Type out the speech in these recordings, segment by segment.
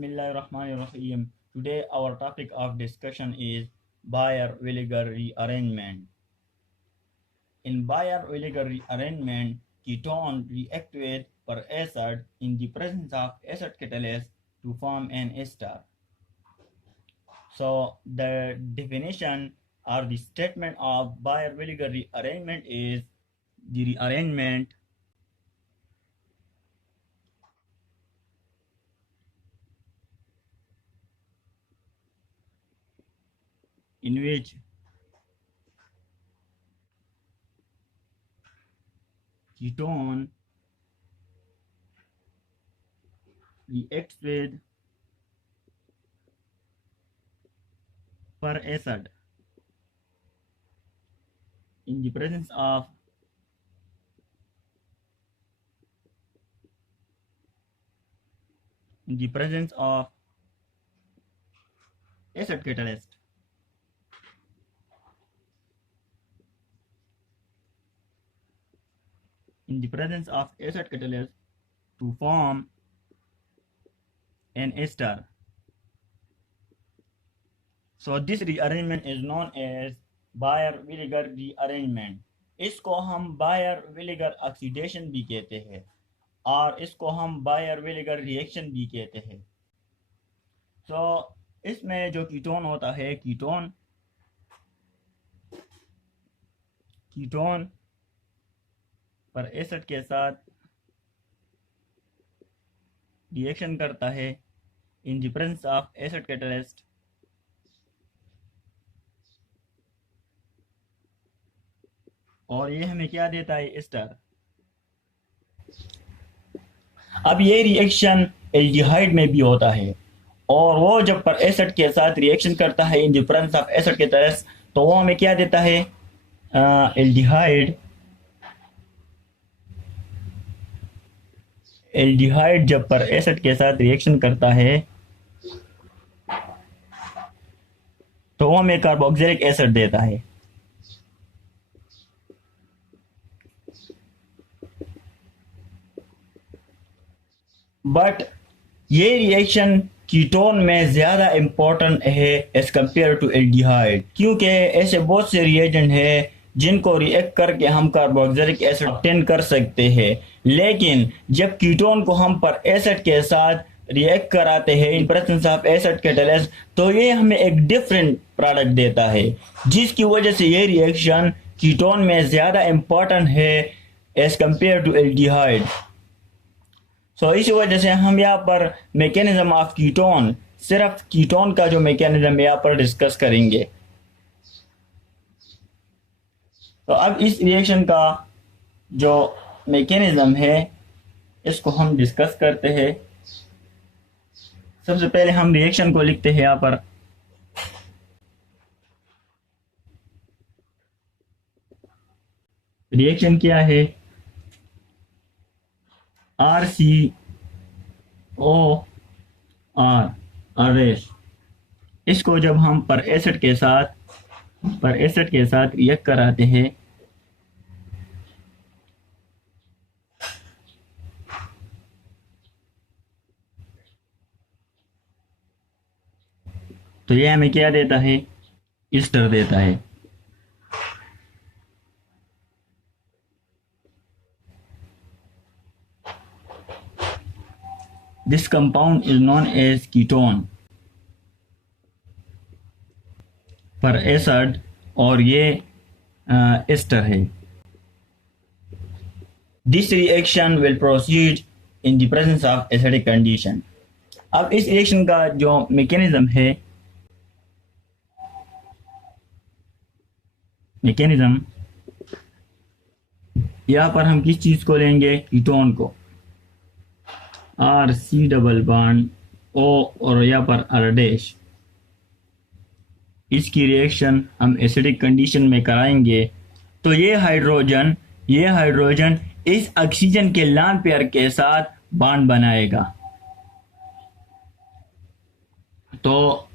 Bismillahirrahmanirrahim. Today our topic of discussion is Bayer-Villiger rearrangement. In Bayer-Villiger rearrangement, ketone react with per acid in the presence of acid catalyst to form an ester. So the definition or the statement of Bayer-Villiger rearrangement is the rearrangement in which ketone reacts with per acid in the presence of acid catalyst. In the presence of acid catalyst to form an ester. So this rearrangement is known as Bayer-Villiger rearrangement. इसको हम Bayer-Villiger oxidation भी कहते हैं और इसको हम Bayer-Villiger reaction भी कहते हैं। तो इसमें जो कीटोन होता है, कीटोन पर एसिड के साथ रिएक्शन करता है in the presence of acid catalyst और ये हमें क्या देता है, एस्टर। अब ये रिएक्शन एल्डिहाइड में भी होता है और वो जब पर एसिड के साथ रिएक्शन करता है in the presence of acid catalyst तो वो हमें क्या देता है, एल्डिहाइड जब पर एसिड के साथ रिएक्शन करता है तो वो हमें कार्बोक्सिलिक एसिड देता है। बट ये रिएक्शन कीटोन में ज़्यादा इम्पोर्टेंट है एज कम्पेयर टू एल्डिहाइड, क्योंकि ऐसे बहुत से रिएजेंट हैं जिनको रिएक्ट करके हम कार्बोक्सिलिक एसिड ऑब्टेन कर सकते हैं, लेकिन जब कीटोन को हम पर एसिड के साथ रिएक्ट कराते हैं in presence of acid catalyst तो ये हमें एक डिफरेंट प्रोडक्ट देता है, जिसकी वजह से ये रिएक्शन कीटोन में ज़्यादा इम्पोर्टेंट है एज कम्पेयर टू एल्डिहाइड। सो इसी वजह से हम यहाँ पर मैकेनिज्म ऑफ कीटोन, सिर्फ कीटोन का जो मैकेनिज्म यहाँ पर डिस्कस करेंगे। तो अब इस रिएक्शन का जो मैकेनिज्म है इसको हम डिस्कस करते हैं। सबसे पहले हम रिएक्शन को लिखते हैं यहाँ पर। रिएक्शन क्या है, RCOR अरेश। इसको जब हम पर एसिड के साथ रिएक्ट कराते हैं तो यह हमें क्या देता है, एस्टर देता है। This compound is known as ketone पर एसिड और ये एस्टर है। This reaction will proceed in the presence of acidic condition। अब इस रिएक्शन का जो मैकेनिज्म यहाँ पर हम किस चीज को लेंगे, कीटोन को, RC डबल बॉन्ड O और यहाँ पर R डैश। इसकी रिएक्शन हम एसिडिक कंडीशन में कराएंगे तो ये हाइड्रोजन इस ऑक्सीजन के लॉन पेयर के साथ बॉन्ड बनाएगा। तो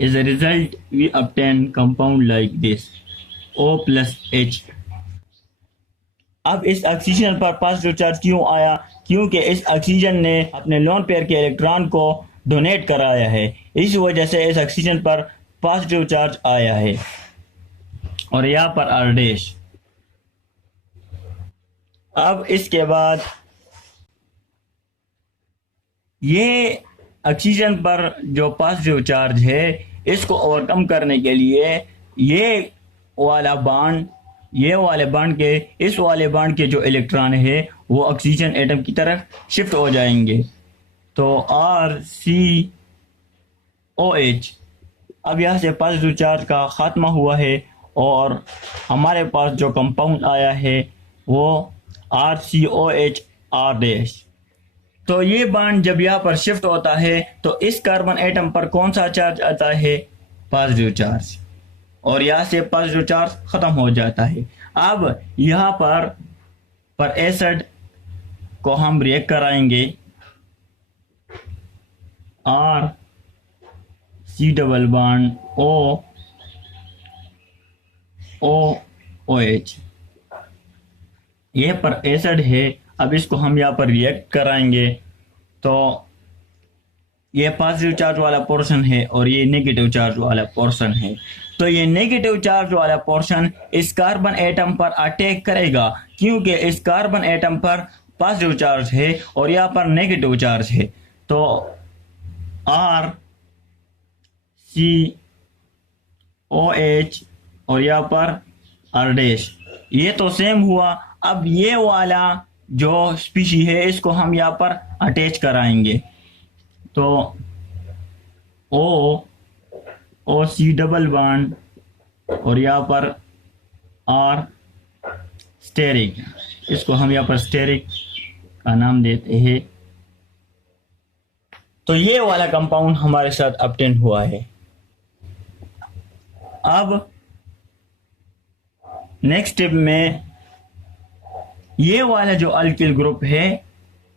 as a result we obtain compound like this O+H। अब इस ऑक्सीजन पर पॉजिटिव चार्ज क्यों आया, क्योंकि इस ऑक्सीजन ने अपने लोन पेयर के इलेक्ट्रॉन को डोनेट कराया है, इस वजह से इस ऑक्सीजन पर पॉजिटिव चार्ज आया है। और यहाँ पर आर डैश। अब इसके बाद ये ऑक्सीजन पर जो पॉजिटिव चार्ज है, इसको ओवरकम करने के लिए ये वाला बॉन्ड, ये वाले बॉन्ड के, इस वाले बॉन्ड के जो इलेक्ट्रॉन है वो ऑक्सीजन एटम की तरफ शिफ्ट हो जाएंगे। तो RCOH, अब यहाँ से पॉजिटिव चार्ज का खात्मा हुआ है और हमारे पास जो कंपाउंड आया है वो RCOH R डैश। तो ये बॉन्ड जब यहाँ पर शिफ्ट होता है तो इस कार्बन एटम पर कौन सा चार्ज आता है? Positive charge. और यहाँ से पॉजिटिव चार्ज खत्म हो जाता है। अब यहाँ पर एसिड को हम रिएक्ट कराएंगे, R C double bond OH, ये पर एसिड है। अब इसको हम यहाँ पर रिएक्ट कराएंगे तो ये पॉजिटिव चार्ज वाला पोर्शन है और ये नेगेटिव चार्ज वाला पोर्शन है। तो ये नेगेटिव चार्ज वाला पोर्शन इस कार्बन एटम पर अटैक करेगा, क्योंकि इस कार्बन एटम पर पॉजिटिव चार्ज है और यहाँ पर नेगेटिव चार्ज है। तो RCOH और यहाँ पर R डैश, ये तो सेम हुआ। अब ये वाला जो स्पीशी है इसको हम यहाँ पर अटैच कराएंगे। तो OC डबल बॉन्ड और यहाँ पर R स्टेरिक, इसको हम यहाँ पर स्टेरिक का नाम देते हैं। तो ये वाला कंपाउंड हमारे साथ ऑब्टेन हुआ है। अब नेक्स्ट स्टेप में ये वाला जो अल्किल ग्रुप है,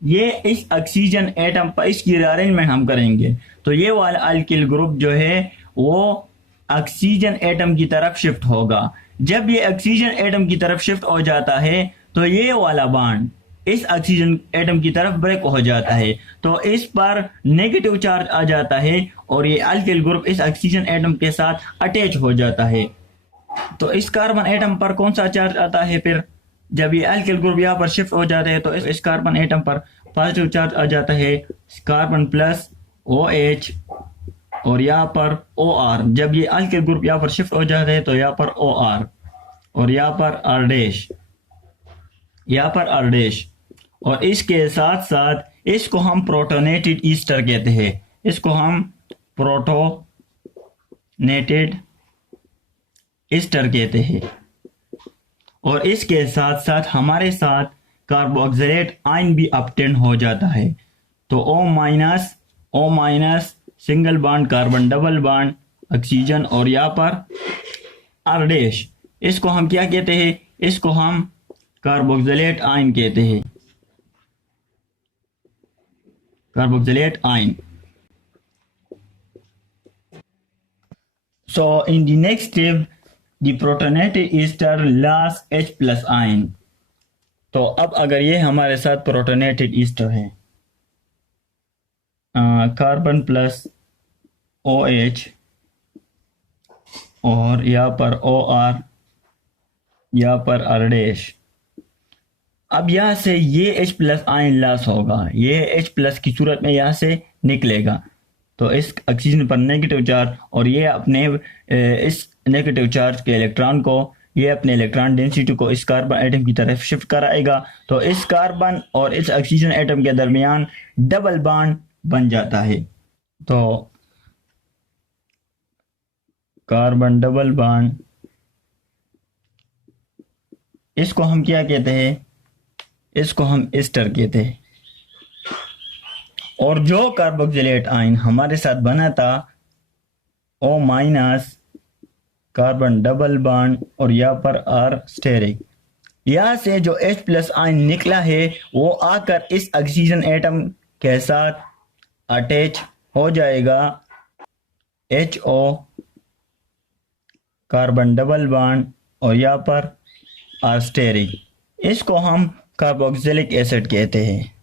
ये इस ऑक्सीजन एटम पर इसकी रीअरेंजमेंट हम करेंगे। तो ये वाला अल्किल ग्रुप जो है वो ऑक्सीजन एटम की तरफ शिफ्ट होगा। जब ये ऑक्सीजन एटम की तरफ शिफ्ट हो जाता है तो ये वाला बॉन्ड इस ऑक्सीजन एटम की तरफ ब्रेक हो जाता है, तो इस पर नेगेटिव चार्ज आ जाता है और ये अल्किल ग्रुप इस ऑक्सीजन एटम के साथ अटैच हो जाता है। तो इस कार्बन एटम पर कौन सा चार्ज आता है? फिर जब ये अल्किल ग्रुप यहाँ पर शिफ्ट हो जाते हैं तो इस कार्बन एटम पर पॉजिटिव चार्ज आ जाता है, कार्बन प्लस OH और यहाँ पर OR। जब ये अल्किल ग्रुप यहाँ पर शिफ्ट हो जाते हैं तो यहाँ पर OR और यहाँ पर R डैश, यहाँ पर R डैश। और इसके साथ साथ इसको हम प्रोटोनेटेड ईस्टर कहते हैं, इसको हम प्रोटोनेटेड ईस्टर कहते हैं। और इसके साथ साथ हमारे साथ कार्बोक्सिलेट आयन भी ऑब्टेन हो जाता है। तो O minus single bond carbon double bond oxygen और यहाँ पर R डैश, इसको हम क्या कहते हैं? इसको हम कार्बोक्सिलेट आयन कहते हैं, carboxylate ion. So in the next step, the protonated ester lost H plus ion। तो अब अगर ये हमारे साथ प्रोटोनेटेड ईस्टर है, कार्बन प्लस OH और यहाँ पर OR, यहाँ पर R डैश। अब यहाँ से ये H प्लस आयन लॉस होगा, ये H प्लस की सूरत में यहाँ से निकलेगा। तो इस ऑक्सीजन पर नेगेटिव चार्ज और ये अपने इस नेगेटिव चार्ज के इलेक्ट्रॉन को, ये अपने इलेक्ट्रॉन डेंसिटी को इस कार्बन एटम की तरफ शिफ्ट कराएगा। तो इस कार्बन और इस ऑक्सीजन एटम के दरमियान डबल बॉन्ड बन जाता है। तो कार्बन डबल बॉन्ड, इसको हम क्या कहते हैं? इसको हम एस्टर कहते हैं। और जो कार्बोक्सिलेट आयन हमारे साथ बना था O minus carbon double bond और यहाँ पर R स्टेरिक, यहाँ से जो H प्लस आयन निकला है वो आकर इस ऑक्सीजन एटम के साथ अटैच हो जाएगा, HO कार्बन डबल बॉन्ड और यहाँ पर R स्टेरिक, इसको हम कार्बोक्सिलिक एसिड कहते हैं,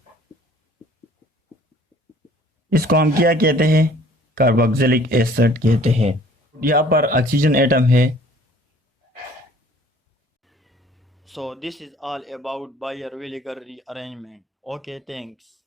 इसको हम क्या कहते हैं? कार्बोक्सिलिक एसिड कहते हैं। यहाँ पर ऑक्सीजन एटम है। So this is all about Bayer-Villiger rearrangement. Okay, thanks.